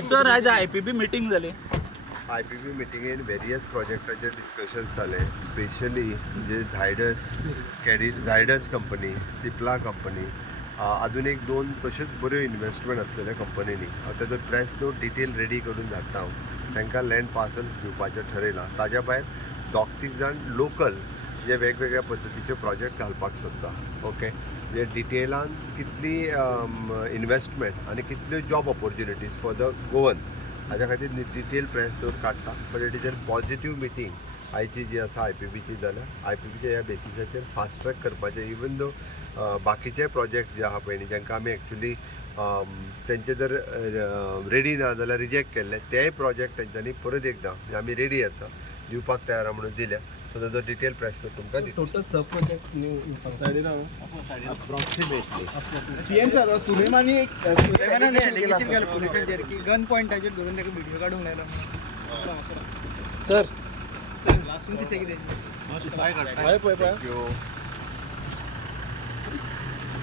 Sir आज IPB meeting जाली. IPB मिटिंगेन various प्रोजेक्टाचे discussions जाले, स्पेशली जे झायडस कंपनी, सिप्ला कंपनी, अजून एक दोन तशेंच बऱ्यो इन्वेस्टमेंट आसलेल्या कंपनींनी ताजो प्रेस नोट डिटेल रेडी करून धाडटा हांव. तांकां लँड पार्सल्स दिवपाचें ठरयलां. ताज्या भायर दोग तीग जाण लोकल जे वेगवेगळ्या पद्दतीचे प्रोजेक्ट घालपाक सोदता. ओके, जे डिटेलान कितली इन्वेस्टमेंट आनी कितल्यो job opportunities for the Goan हाज्या खातीर डिटेल प्रेस नोट काडटा. But it is a positive meeting आयची जी आसा IPBची. जाल्यार IPBच्या ह्या बेसिसाचेर फास्ट ट्रॅक करपाचें, इवन दो बाकीचे प्रोजेक्ट जे आहा पळय न्ही, जांकां आमी एक्चुली तेंचे जर रेडी ना जाल्यार रिजेक्ट केल्ले, तेय प्रोजेक्ट तेंच्यांनी परत एकदां आमी रेडी आसा दिवपाक तयार म्हणून दिल्या. सो ताजो डिटेल प्रेस नोट तुमकां दिता. टोटल सब प्रोजेक्ट्स न्यू अप्रॉक्सिमेटली सीएम सर सुलेमानी एक एलिगेशन केलं पोलिसांचेर की गन पॉयंटाचेर धरून ताका व्हिडिओ काडूंक लायला. सर तुमची सेगडी पळय थँक्यू.